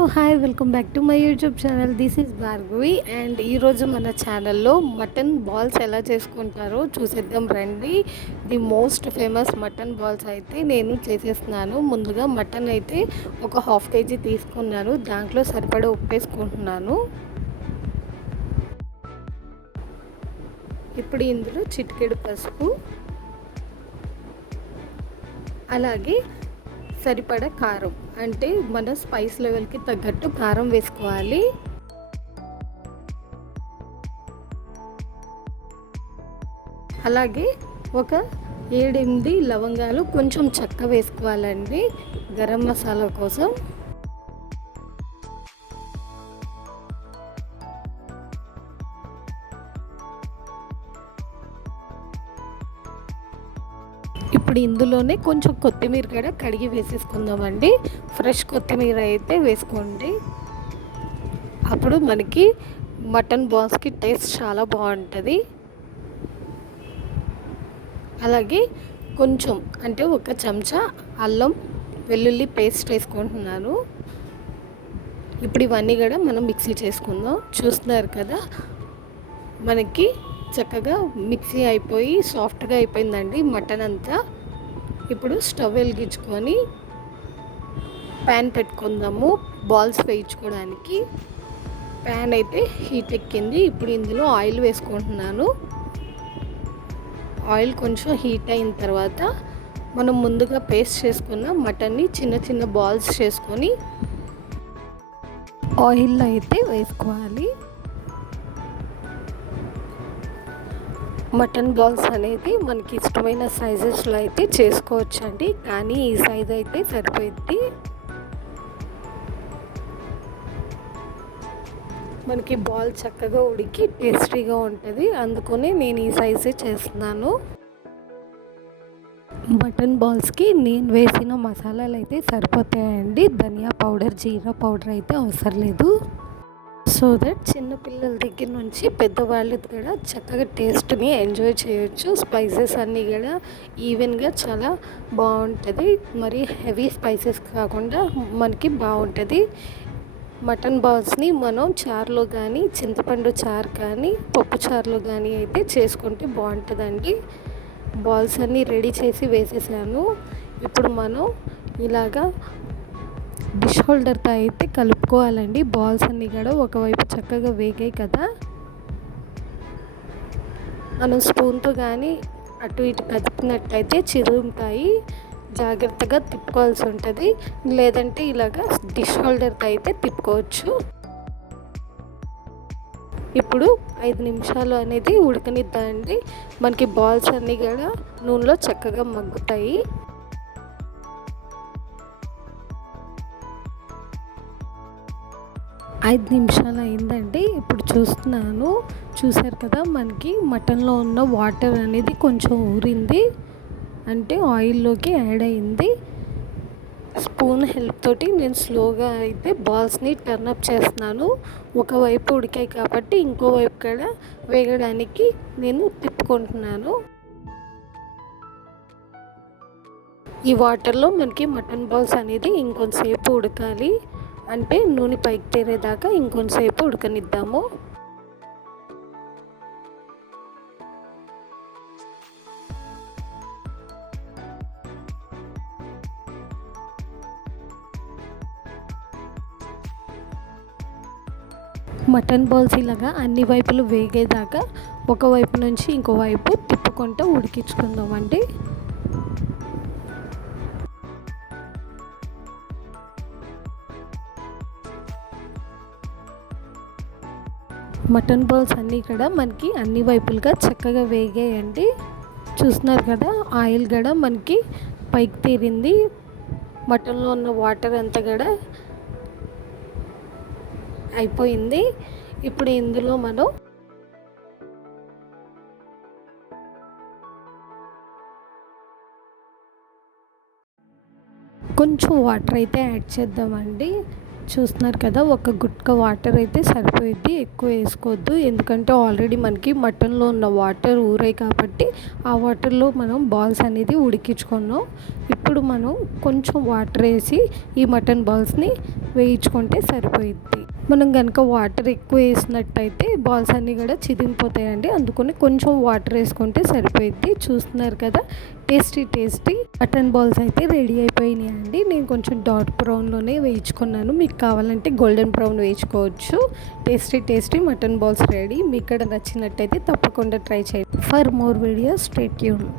Hi welcome back to my YouTube channel. This is Bhargavi and ఈరోజు మన ఛానల్లో mutton balls ఎలా చేసుకుంటారో చూసేద్దాం రండి. The most famous mutton balls అయితే నేను చేసేస్తున్నాను. ముందుగా మటన్ అయితే ఒక హాఫ్ కేజీ తీసుకున్నాను. దాంట్లో సరిపడా ఉప్పు వేసుకుంటున్నాను. ఇప్పుడు ఇందులో చిటికెడు పసుపు, అలాగే సరిపడా కారం, అంటే మన స్పైస్ లెవెల్కి తగ్గట్టు కారం వేసుకోవాలి. అలాగే ఒక 7-8 లవంగాలు, కొంచెం చెక్క వేసుకోవాలండి గరం మసాలా కోసం. ఇప్పుడు ఇందులోనే కొంచెం కొత్తిమీర కూడా కడిగి వేసేసుకుందామండి. ఫ్రెష్ కొత్తిమీర అయితే వేసుకోండి, అప్పుడు మనకి మటన్ బాల్స్కి టేస్ట్ చాలా బాగుంటుంది. అలాగే కొంచెం అంటే ఒక చెంచా అల్లం వెల్లుల్లి పేస్ట్ వేసుకుంటున్నాను. ఇప్పుడు ఇవన్నీ కూడా మనం మిక్సీ చేసుకుందాం. చూస్తున్నారు కదా, మనకి చక్కగా మిక్సీ అయిపోయి సాఫ్ట్గా అయిపోయిందండి మటన్ అంతా. ఇప్పుడు స్టవ్ వెలిగించుకొని ప్యాన్ పెట్టుకుందాము బాల్స్ వేయించుకోవడానికి. ప్యాన్ అయితే హీట్ ఎక్కింది. ఇప్పుడు ఇందులో ఆయిల్ వేసుకుంటున్నాను. ఆయిల్ కొంచెం హీట్ అయిన తర్వాత మనం ముందుగా పేస్ట్ చేసుకున్న మటన్ని చిన్న చిన్న బాల్స్ చేసుకొని ఆయిల్లో అయితే వేసుకోవాలి. మటన్ బాల్స్ అనేది మనకి ఇష్టమైన సైజెస్లో అయితే చేసుకోవచ్చండి, కానీ ఈ సైజ్ అయితే సరిపోయింది. మనకి బాల్ చక్కగా ఉడికి టేస్టీగా ఉంటుంది, అందుకనే నేను ఈ సైజే చేస్తున్నాను. మటన్ బాల్స్కి నేను వేసిన మసాలాలు అయితే సరిపోతాయండి. ధనియా పౌడర్, జీరా పౌడర్ అయితే అవసరం లేదు. సో దట్ చిన్నపిల్లల దగ్గర నుంచి పెద్దవాళ్ళు కూడా చక్కగా టేస్ట్ని ఎంజాయ్ చేయొచ్చు. స్పైసెస్ అన్నీ కూడా ఈవెన్గా చాలా బాగుంటుంది. మరి హెవీ స్పైసెస్ కాకుండా మనకి బాగుంటుంది. మటన్ బాల్స్ని మనం చారులో కానీ, చింతపండు చారు కానీ, పప్పు చారులో కానీ అయితే చేసుకుంటే బాగుంటుందండి. బాల్స్ అన్నీ రెడీ చేసి వేసేసాను. ఇప్పుడు మనం ఇలాగా డిష్ హోల్డర్తో అయితే కలుపుకోవాలండి. బాల్స్ అన్నీ కూడా ఒకవైపు చక్కగా వేగాయి కదా, మనం స్పూన్తో కానీ అటు ఇటు కదిపినట్టయితే చిరుగుతాయి. జాగ్రత్తగా తిప్పుకోవాల్సి ఉంటుంది, లేదంటే ఇలాగా డిష్ హోల్డర్తో అయితే తిప్పుకోవచ్చు. ఇప్పుడు 5 నిమిషాలు అనేది ఉడకనిద్దామండి. మనకి బాల్స్ అన్నీ కూడా నూనెలో చక్కగా మగ్గుతాయి. 5 నిమిషాలు అయిందండి. ఇప్పుడు చూసారు కదా, మనకి మటన్లో ఉన్న వాటర్ అనేది కొంచెం ఊరింది, అంటే ఆయిల్లోకి యాడ్ అయింది. స్పూన్ హెల్ప్ తోటి నేను స్లోగా అయితే బాల్స్ని టర్న్అప్ చేస్తున్నాను. ఒకవైపు ఉడికాయి కాబట్టి ఇంకోవైపు కూడా వేగడానికి నేను తిప్పుకుంటున్నాను. ఈ వాటర్లో మనకి మటన్ బాల్స్ అనేది ఇంకొంతసేపు ఉడకాలి, అంటే నూనె పైకి తేరేదాకా ఇంకొంతసేపు ఉడకనిద్దాము. మటన్ బాల్స్ ఇలాగా అన్ని వైపులు వేగేదాకా ఒకవైపు నుంచి ఇంకోవైపు తిప్పుకుంటూ ఉడికించుకుందామండి. మటన్ బాల్స్ అన్నీ కూడా మనకి అన్ని వైపులుగా చక్కగా వేగాయండి. చూస్తున్నారు కదా, ఆయిల్ కూడా మనకి పైకి తీరింది. మటన్లో ఉన్న వాటర్ అంతా కూడా అయిపోయింది. ఇప్పుడు ఇందులో మనం కొంచెం వాటర్ అయితే యాడ్ చేద్దామండి. చూస్తున్నారు కదా, ఒక గుట్క వాటర్ అయితే సరిపోయిద్ది, ఎక్కువ వేసుకోవద్దు. ఎందుకంటే ఆల్రెడీ మనకి మటన్లో ఉన్న వాటర్ ఊరాయి కాబట్టి ఆ వాటర్లో మనం బాల్స్ అనేది ఉడికించుకున్నాం. ఇప్పుడు మనం కొంచెం వాటర్ వేసి ఈ మటన్ బాల్స్ని వేయించుకుంటే సరిపోయిద్ది. మనం కనుక వాటర్ ఎక్కువ వేసినట్టయితే బాల్స్ అన్నీ కూడా చిదిగిపోతాయండి. అందుకని కొంచెం వాటర్ వేసుకుంటే సరిపోయిద్ది. చూస్తున్నారు కదా, టేస్టీ మటన్ బాల్స్ అయితే రెడీ అయిపోయినాయండి. నేను కొంచెం డార్క్ బ్రౌన్లోనే వేయించుకున్నాను. మీకు కావాలంటే గోల్డెన్ బ్రౌన్ వేయించుకోవచ్చు. Tasty mutton balls ready. మీకు కూడా నచ్చినట్టయితే తప్పకుండా ట్రై చేయండి. For more videos stay tuned.